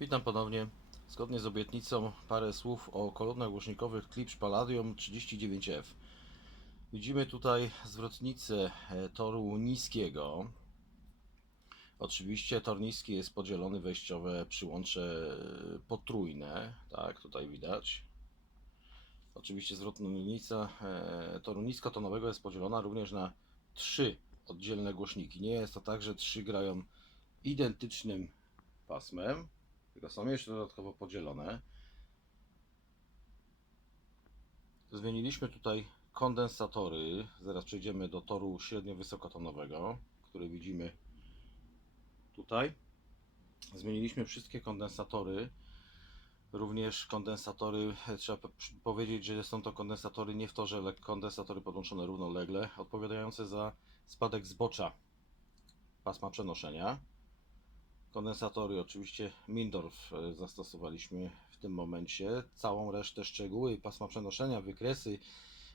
Witam ponownie. Zgodnie z obietnicą parę słów o kolumnach głośnikowych Klipsz Palladium 39F. Widzimy tutaj zwrotnicę e, toru niskiego. Oczywiście tor niski jest podzielony wejściowe przyłącze e, potrójne, tak tutaj widać. Oczywiście zwrotnica e, toru niskotonowego jest podzielona również na trzy oddzielne głośniki. Nie jest to tak, że trzy grają identycznym pasmem, tylko są jeszcze dodatkowo podzielone. Zmieniliśmy tutaj kondensatory. Zaraz przejdziemy do toru średnio-wysokotonowego, który widzimy tutaj. Zmieniliśmy wszystkie kondensatory. Również kondensatory, trzeba powiedzieć, że są to kondensatory nie w torze, ale kondensatory podłączone równolegle, odpowiadające za spadek zbocza pasma przenoszenia. Kondensatory oczywiście Mindorf e, zastosowaliśmy w tym momencie. Całą resztę szczegóły pasma przenoszenia, wykresy,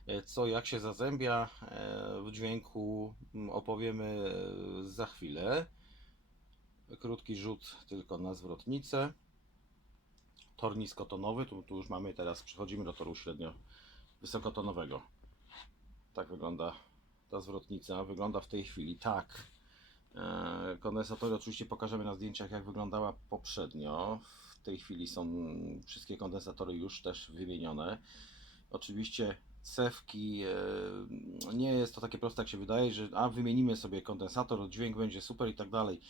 e, co jak się zazębia e, w dźwięku opowiemy za chwilę. Krótki rzut tylko na zwrotnicę. Tor niskotonowy, tu, tu już mamy teraz, przechodzimy do toru średnio wysokotonowego. Tak wygląda ta zwrotnica. Wygląda w tej chwili tak. E, Kondensatory oczywiście pokażemy na zdjęciach, jak wyglądała poprzednio. W tej chwili są wszystkie kondensatory już też wymienione. Oczywiście cewki, e, nie jest to takie proste, jak się wydaje, że a wymienimy sobie kondensator, dźwięk będzie super i tak dalej.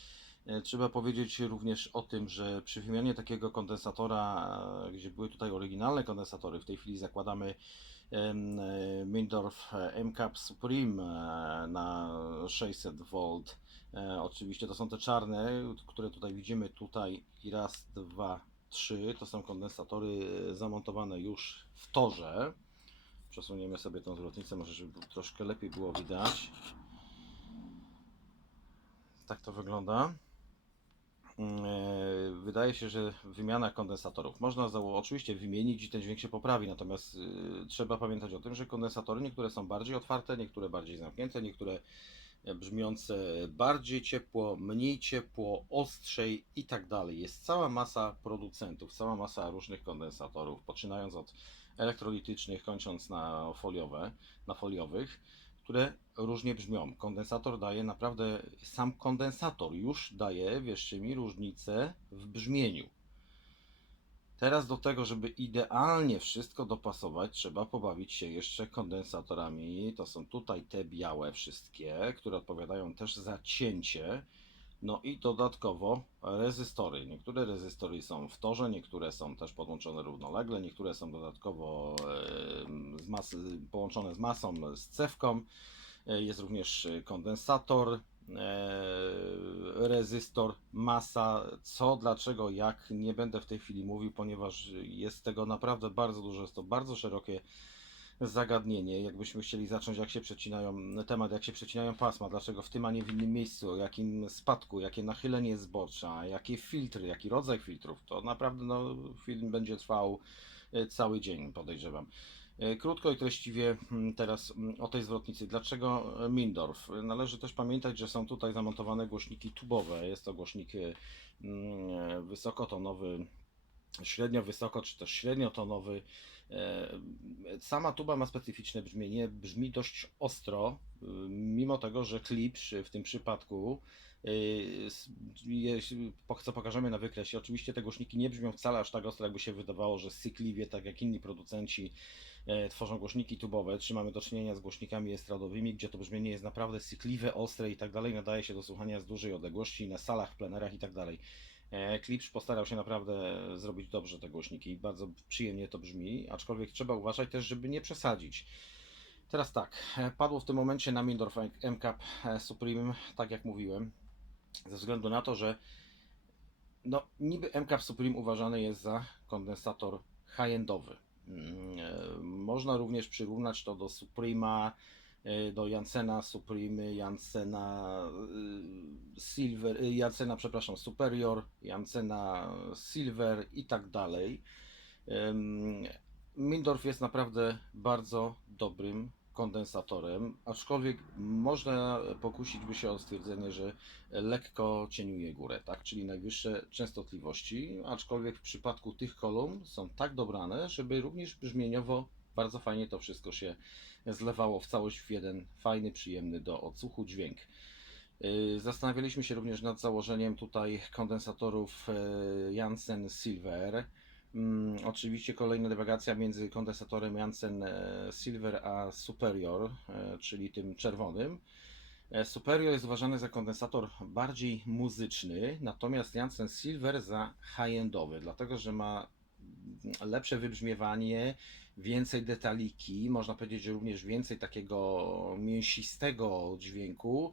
E, Trzeba powiedzieć również o tym, że przy wymianie takiego kondensatora, e, gdzie były tutaj oryginalne kondensatory, w tej chwili zakładamy e, Mindorf e, MCAP Supreme e, na 600 V. E, Oczywiście to są te czarne, które tutaj widzimy tutaj i raz, dwa, trzy. To są kondensatory e, zamontowane już w torze. Przesuniemy sobie tą zwrotnicę, może żeby troszkę lepiej było widać. Tak to wygląda. Mm, e, Wydaje się, że wymiana kondensatorów można oczywiście wymienić i ten dźwięk się poprawi, natomiast trzeba pamiętać o tym, że kondensatory niektóre są bardziej otwarte, niektóre bardziej zamknięte, niektóre brzmiące bardziej ciepło, mniej ciepło, ostrzej i tak dalej. Jest cała masa producentów, cała masa różnych kondensatorów, poczynając od elektrolitycznych, kończąc na foliowe, na foliowych, które różnie brzmią. Kondensator daje naprawdę, sam kondensator już daje, wierzcie mi, różnicę w brzmieniu. Teraz do tego, żeby idealnie wszystko dopasować, trzeba pobawić się jeszcze kondensatorami. To są tutaj te białe wszystkie, które odpowiadają też za cięcie. No i dodatkowo rezystory. Niektóre rezystory są w torze, niektóre są też podłączone równolegle, niektóre są dodatkowo z masy, połączone z masą, z cewką. E, Jest również e, kondensator, rezystor, masa. Co, dlaczego, jak, nie będę w tej chwili mówił, ponieważ jest tego naprawdę bardzo dużo. Jest to bardzo szerokie zagadnienie. Jakbyśmy chcieli zacząć, jak się przecinają, temat, jak się przecinają pasma, dlaczego w tym, a nie w innym miejscu, o jakim spadku, jakie nachylenie zbocza, jakie filtry, jaki rodzaj filtrów, to naprawdę no, film będzie trwał e, cały dzień, podejrzewam. E, Krótko i treściwie mm, teraz mm, o tej zwrotnicy. Dlaczego e, Mindorf? Należy też pamiętać, że są tutaj zamontowane głośniki tubowe. Jest to głośnik e, mm, wysokotonowy, średnio wysoko, czy też średniotonowy. E, Sama tuba ma specyficzne brzmienie, brzmi dość ostro, mimo tego, że klipsz w tym przypadku, co pokażemy na wykresie, oczywiście te głośniki nie brzmią wcale aż tak ostro, jakby się wydawało, że sykliwie, tak jak inni producenci e, tworzą głośniki tubowe, czy mamy do czynienia z głośnikami estradowymi, gdzie to brzmienie jest naprawdę sykliwe, ostre i tak dalej, nadaje się do słuchania z dużej odległości, na salach, plenerach i tak dalej. E, Klipsz postarał się naprawdę zrobić dobrze te głośniki, bardzo przyjemnie to brzmi, aczkolwiek trzeba uważać też, żeby nie przesadzić. Teraz tak, e, padło w tym momencie na Mindorf MCAP Supreme, tak jak mówiłem, ze względu na to, że no, niby MCAP Supreme uważany jest za kondensator high-endowy. Mm, e, Można również przyrównać to do Suprema, e, do Jansena Supreme, Jansena y, Silver, Jansena, przepraszam, Superior, Jansena Silver i tak dalej. Mindorf jest naprawdę bardzo dobrym kondensatorem, aczkolwiek można pokusić by się o stwierdzenie, że lekko cieniuje górę, tak? Czyli najwyższe częstotliwości, aczkolwiek w przypadku tych kolumn są tak dobrane, żeby również brzmieniowo bardzo fajnie to wszystko się zlewało w całość w jeden fajny, przyjemny do odsłuchu dźwięk. Yy, Zastanawialiśmy się również nad założeniem tutaj kondensatorów e, Janssen Silver. Mm, Oczywiście kolejna dywagacja między kondensatorem Janssen e, Silver a Superior, e, czyli tym czerwonym. E, Superior jest uważany za kondensator bardziej muzyczny, natomiast Janssen Silver za high-endowy, dlatego że ma lepsze wybrzmiewanie, więcej detaliki, można powiedzieć, również więcej takiego mięsistego dźwięku.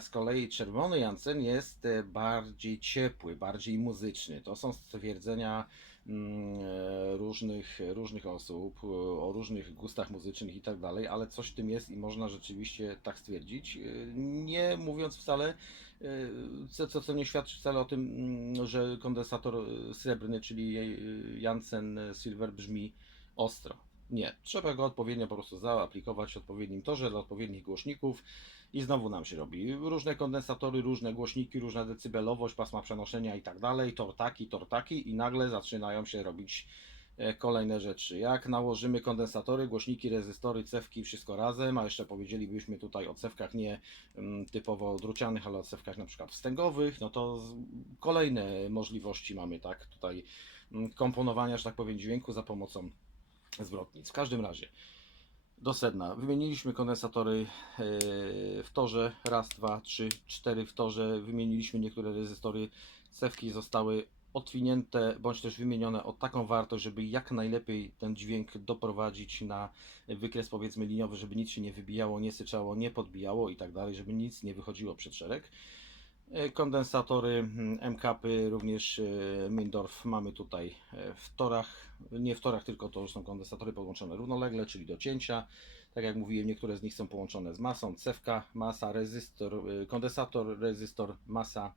Z kolei czerwony Janssen jest bardziej ciepły, bardziej muzyczny. To są stwierdzenia różnych, różnych osób e, o różnych gustach muzycznych i tak dalej, ale coś w tym jest i można rzeczywiście tak stwierdzić. E, Nie mówiąc wcale, e, co, co, nie świadczy wcale o tym, mm, że kondensator e, srebrny, czyli e, Janssen Silver brzmi ostro. Nie, trzeba go odpowiednio po prostu zaaplikować w odpowiednim torze dla odpowiednich głośników i znowu nam się robi różne kondensatory, różne głośniki, różna decybelowość, pasma przenoszenia i tak dalej, tortaki, tortaki i nagle zaczynają się robić e, kolejne rzeczy. Jak nałożymy kondensatory, głośniki, rezystory, cewki, wszystko razem, a jeszcze powiedzielibyśmy tutaj o cewkach nie mm, typowo drucianych, ale o cewkach na przykład wstęgowych, no to kolejne możliwości mamy, tak, tutaj mm, komponowania, że tak powiem, dźwięku za pomocą zwrotnic. W każdym razie, do sedna. Wymieniliśmy kondensatory e, w torze, raz, dwa, trzy, cztery w torze. Wymieniliśmy niektóre rezystory. Cewki zostały odwinięte, bądź też wymienione o taką wartość, żeby jak najlepiej ten dźwięk doprowadzić na wykres powiedzmy liniowy, żeby nic się nie wybijało, nie syczało, nie podbijało i tak dalej, żeby nic nie wychodziło przed szereg. E, Kondensatory mm, MKP również e, Mindorf mamy tutaj e, w torach, nie w torach, tylko to już są kondensatory podłączone równolegle, czyli do cięcia. Tak jak mówiłem, niektóre z nich są połączone z masą, cewka, masa, rezystor, kondensator, rezystor, masa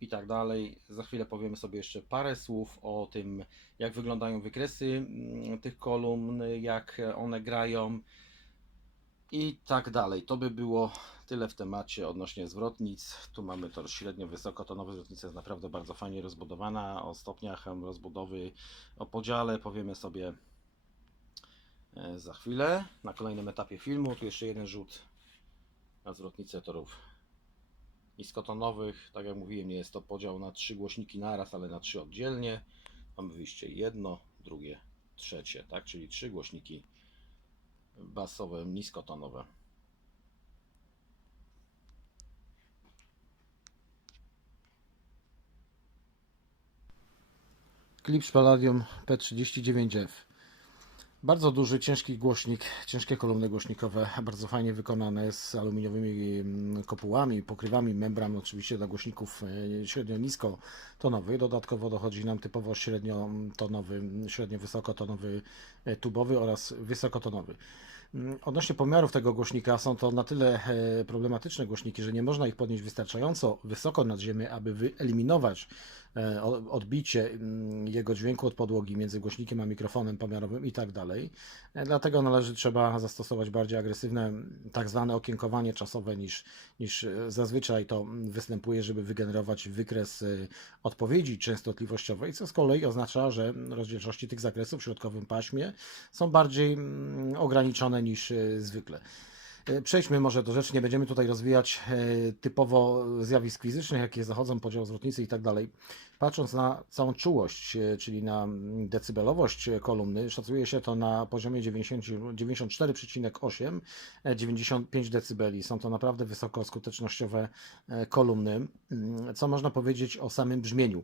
i tak dalej. Za chwilę powiemy sobie jeszcze parę słów o tym, jak wyglądają wykresy mm, tych kolumn, jak one grają i tak dalej. To by było tyle w temacie odnośnie zwrotnic. Tu mamy tor średnio wysoko, to nowa zwrotnica jest naprawdę bardzo fajnie rozbudowana. O stopniach rozbudowy, o podziale powiemy sobie e, za chwilę. Na kolejnym etapie filmu. Tu jeszcze jeden rzut na zwrotnicę torów niskotonowych. Tak jak mówiłem, nie jest to podział na trzy głośniki naraz, ale na trzy oddzielnie. Mamy wyjście jedno, drugie, trzecie, tak? Czyli trzy głośniki basowe, niskotonowe. Klipsz Palladium P39F. Bardzo duży, ciężki głośnik, ciężkie kolumny głośnikowe, bardzo fajnie wykonane z aluminiowymi mm, kopułami, pokrywami membran oczywiście dla głośników e, średnio-nisko tonowych. Dodatkowo dochodzi nam typowo średnio-tonowy, średnio-wysokotonowy e, tubowy oraz wysokotonowy. Mm, Odnośnie pomiarów tego głośnika są to na tyle e, problematyczne głośniki, że nie można ich podnieść wystarczająco wysoko nad ziemię, aby wyeliminować e, odbicie mm, jego dźwięku od podłogi między głośnikiem a mikrofonem pomiarowym i tak dalej. E, Dlatego należy trzeba zastosować bardziej agresywne tak zwane okienkowanie czasowe niż, niż zazwyczaj to występuje, żeby wygenerować wykres odpowiedzi częstotliwościowej, co z kolei oznacza, że rozdzielczości tych zakresów w środkowym paśmie są bardziej mm, niż e, zwykle. E, Przejdźmy może do rzeczy, nie będziemy tutaj rozwijać e, typowo zjawisk fizycznych, jakie zachodzą, podział zwrotnicy i tak dalej. Patrząc na całą czułość, czyli na mm, decybelowość kolumny, szacuje się to na poziomie 90 94,8 e, 95 decybeli. Są to naprawdę wysoko skutecznościowe e, kolumny. Mm, Co można powiedzieć o samym brzmieniu?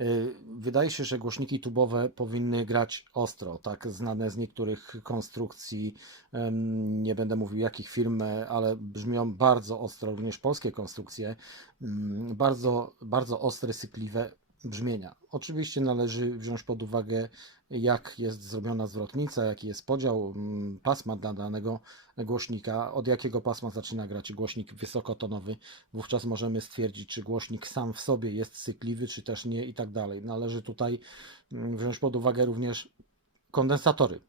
Y, Wydaje się, że głośniki tubowe powinny grać ostro, tak znane z niektórych konstrukcji, nie będę mówił jakich firm, ale brzmią bardzo ostro, również polskie konstrukcje, mm, bardzo, bardzo ostre, sykliwe brzmienia. Oczywiście należy wziąć pod uwagę, jak jest zrobiona zwrotnica, jaki jest podział mm, pasma dla danego głośnika, od jakiego pasma zaczyna grać głośnik wysokotonowy. Wówczas możemy stwierdzić, czy głośnik sam w sobie jest cykliwy, czy też nie i tak dalej. Należy tutaj mm, wziąć pod uwagę również kondensatory.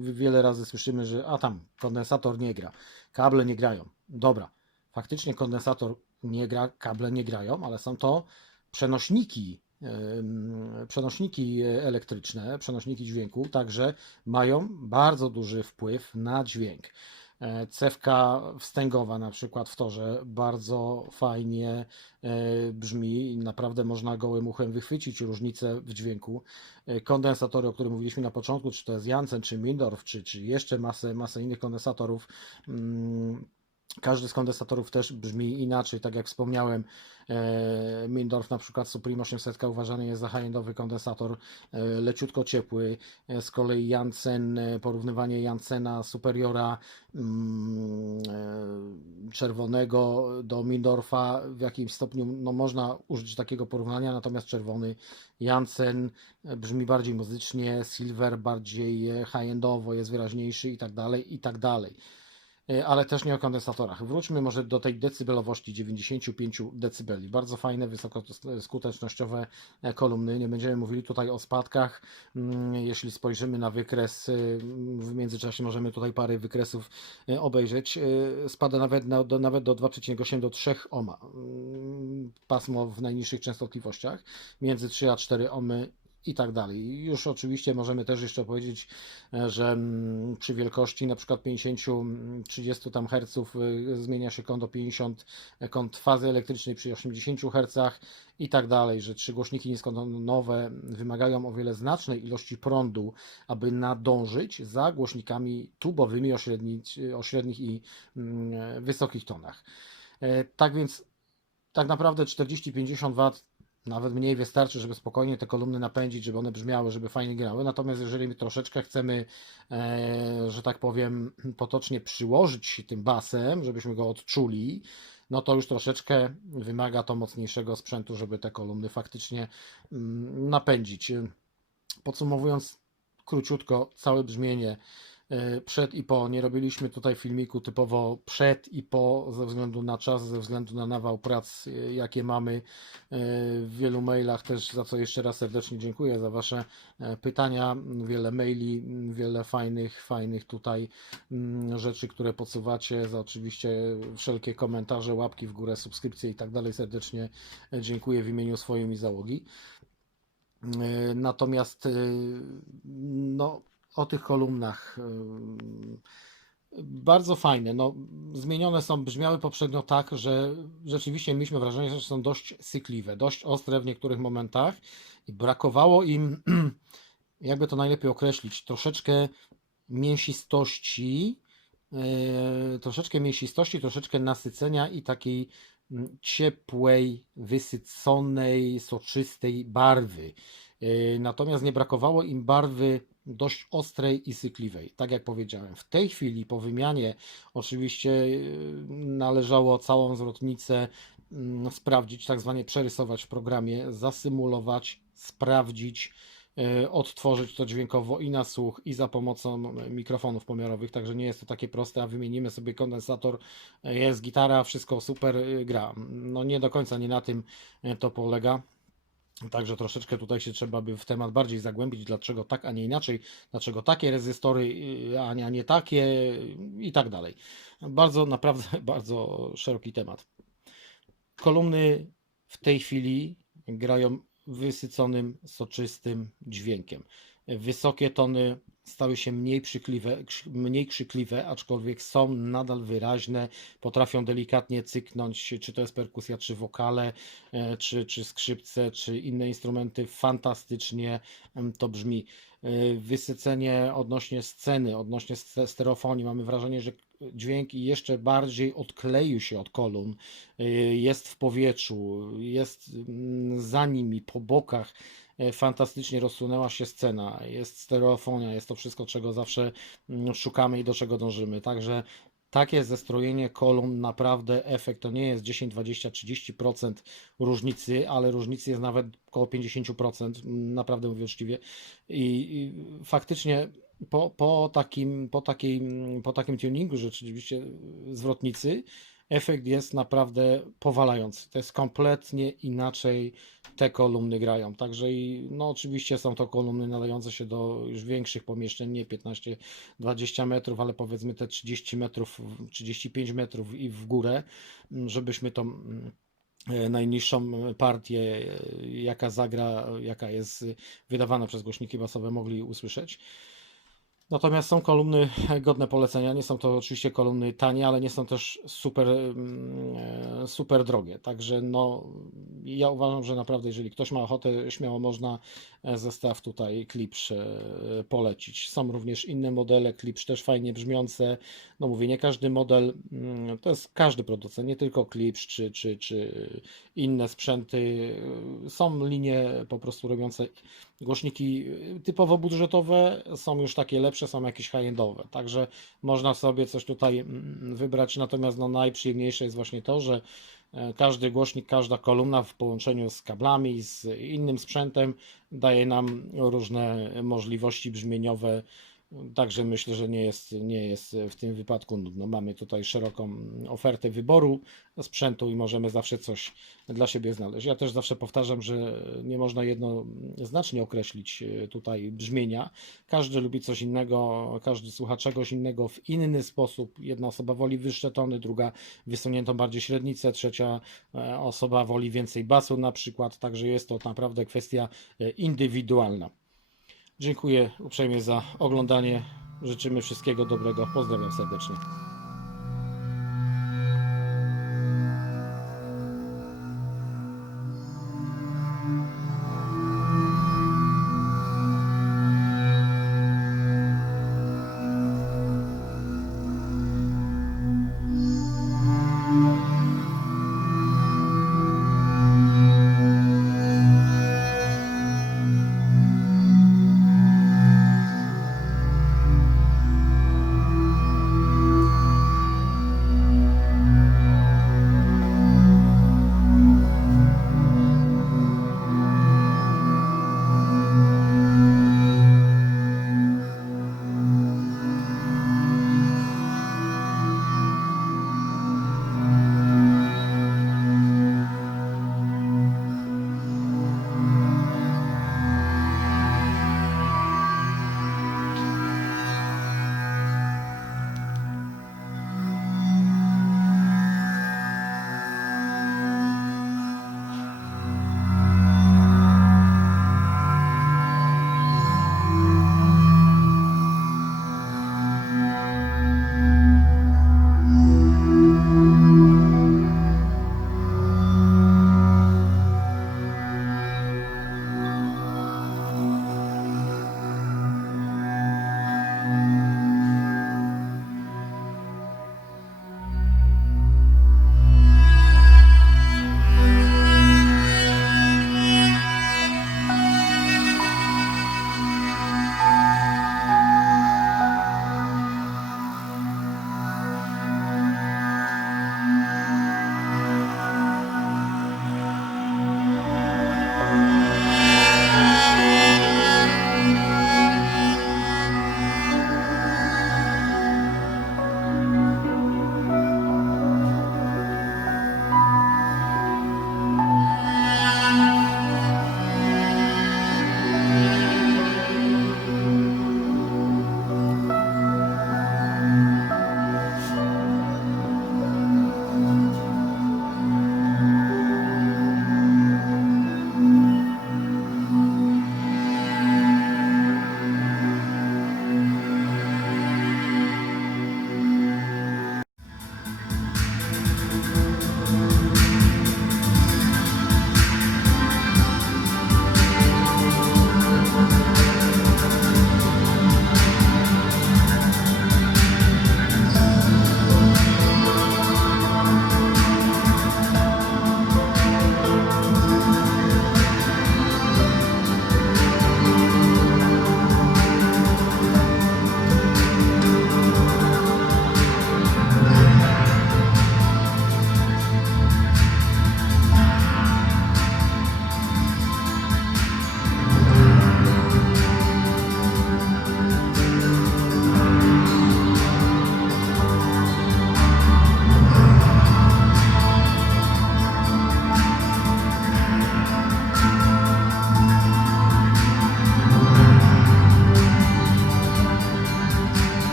wiele razy słyszymy, że a tam kondensator nie gra, kable nie grają. Dobra, faktycznie kondensator nie gra, kable nie grają, ale są to przenośniki, przenośniki elektryczne, przenośniki dźwięku, także mają bardzo duży wpływ na dźwięk. E, Cewka wstęgowa na przykład w torze bardzo fajnie e, brzmi naprawdę można gołym uchem wychwycić różnicę w dźwięku. E, Kondensatory, o których mówiliśmy na początku, czy to jest Janssen, czy Mindorf, czy, czy jeszcze masę, masę innych kondensatorów, mm, każdy z kondensatorów też brzmi inaczej, tak jak wspomniałem. e, Mindorf na przykład Supreme 800 uważany jest za high-endowy kondensator, e, leciutko ciepły. E, Z kolei Janssen, e, porównywanie Janssena Superiora mm, czerwonego do Mindorfa w jakimś stopniu no, można użyć takiego porównania, natomiast czerwony Janssen e, brzmi bardziej muzycznie, Silver bardziej high-endowo, jest wyraźniejszy i tak dalej, i tak dalej. E, ale też nie o kondensatorach. Wróćmy może do tej decybelowości 95 decybeli. Bardzo fajne, wysokoskutecznościowe e, kolumny. Nie będziemy mówili tutaj o spadkach. Mm, Jeśli spojrzymy na wykres, y, w międzyczasie możemy tutaj parę wykresów e, obejrzeć. E, Spada nawet, na, do, nawet do 2,8 do 3 ohma. Mm, Pasmo w najniższych częstotliwościach. Między 3 a 4 ohmy i tak dalej. Już oczywiście możemy też jeszcze powiedzieć, e, że mm, przy wielkości na przykład 50-30 tam herców y, zmienia się kąt do 50 kąt fazy elektrycznej przy 80 hercach i tak dalej, że trzy głośniki niskotonowe wymagają o wiele znacznej ilości prądu, aby nadążyć za głośnikami tubowymi o, średni, o średnich i mm, wysokich tonach. E, Tak więc tak naprawdę 40-50 W nawet mniej wystarczy, żeby spokojnie te kolumny napędzić, żeby one brzmiały, żeby fajnie grały. Natomiast jeżeli my troszeczkę chcemy, e, że tak powiem, potocznie przyłożyć się tym basem, żebyśmy go odczuli, no to już troszeczkę wymaga to mocniejszego sprzętu, żeby te kolumny faktycznie mm, napędzić. Podsumowując króciutko całe brzmienie przed i po. Nie robiliśmy tutaj filmiku typowo przed i po ze względu na czas, ze względu na nawał prac, e, jakie mamy e, w wielu mailach też, za co jeszcze raz serdecznie dziękuję za Wasze pytania, wiele maili, wiele fajnych, fajnych tutaj mm, rzeczy, które podsuwacie, za oczywiście wszelkie komentarze, łapki w górę, subskrypcje i tak dalej. Serdecznie dziękuję w imieniu swoim i załogi. Natomiast no, o tych kolumnach bardzo fajne. No, zmienione są, brzmiały poprzednio tak, że rzeczywiście mieliśmy wrażenie, że są dość cykliwe, dość ostre w niektórych momentach i brakowało im, jakby to najlepiej określić, troszeczkę mięsistości, e, troszeczkę mięsistości, troszeczkę nasycenia i takiej mm, ciepłej, wysyconej, soczystej barwy. E, Natomiast nie brakowało im barwy dość ostrej i cykliwej. Tak jak powiedziałem, w tej chwili po wymianie oczywiście e, należało całą zwrotnicę mm, sprawdzić, tak zwanie przerysować w programie, zasymulować, sprawdzić, e, odtworzyć to dźwiękowo i na słuch, i za pomocą mikrofonów pomiarowych, także nie jest to takie proste, a wymienimy sobie kondensator, jest gitara, wszystko super gra. No nie do końca nie na tym to polega. Także troszeczkę tutaj się trzeba by w temat bardziej zagłębić, dlaczego tak, a nie inaczej, dlaczego takie rezystory, y, a nie, a nie takie i tak dalej. Bardzo, naprawdę bardzo szeroki temat. Kolumny w tej chwili grają wysyconym, soczystym dźwiękiem. Wysokie tony stały się mniej krzykliwe, krz- mniej krzykliwe, aczkolwiek są nadal wyraźne, potrafią delikatnie cyknąć, czy to jest perkusja, czy wokale, e, czy, czy skrzypce, czy inne instrumenty. Fantastycznie to brzmi. E, Wysycenie odnośnie sceny, odnośnie ste- stereofonii, mamy wrażenie, że dźwięk jeszcze bardziej odkleił się od kolumn, e, jest w powietrzu, jest mm, za nimi, po bokach. E, Fantastycznie rozsunęła się scena, jest stereofonia, jest to wszystko, czego zawsze mm, szukamy i do czego dążymy. Także takie zestrojenie kolumn, naprawdę efekt to nie jest 10, 20, 30% różnicy, ale różnicy jest nawet około 50%, mm, naprawdę mówię uczciwie. I, i faktycznie po, po, takim, po, takiej, mm, po takim tuningu rzeczywiście zwrotnicy efekt jest naprawdę powalający. To jest kompletnie inaczej te kolumny grają. Także i no oczywiście są to kolumny nadające się do już większych pomieszczeń, nie 15-20 metrów, ale powiedzmy te 30 metrów, 35 metrów i w górę, żebyśmy mm, e, najniższą partię, e, jaka zagra, jaka jest wydawana przez głośniki basowe, mogli usłyszeć. Natomiast są kolumny godne polecenia. Nie są to oczywiście kolumny tanie, ale nie są też super, mm, e, super drogie. Także no, ja uważam, że naprawdę, jeżeli ktoś ma ochotę, śmiało można e, zestaw tutaj Klipsz e, polecić. Są również inne modele Klipsz, też fajnie brzmiące. No mówię, nie każdy model, mm, to jest każdy producent, nie tylko Klipsz czy, czy, czy inne sprzęty. Są linie po prostu robiące Głośniki y, typowo budżetowe są już takie lepsze, są jakieś high-endowe, także można sobie coś tutaj mm, wybrać. Natomiast no, najprzyjemniejsze jest właśnie to, że e, każdy głośnik, każda kolumna w połączeniu z kablami, z innym sprzętem daje nam różne możliwości brzmieniowe. Także myślę, że nie jest, nie jest w tym wypadku nudno. Mamy tutaj szeroką ofertę wyboru sprzętu i możemy zawsze coś dla siebie znaleźć. Ja też zawsze powtarzam, że nie można jednoznacznie określić e, tutaj brzmienia. Każdy lubi coś innego, każdy słucha czegoś innego w inny sposób. Jedna osoba woli wyższe tony, druga wysuniętą bardziej średnicę, trzecia e, osoba woli więcej basu na przykład. Także jest to naprawdę kwestia e, indywidualna. Dziękuję uprzejmie za oglądanie. Życzymy wszystkiego dobrego. Pozdrawiam serdecznie.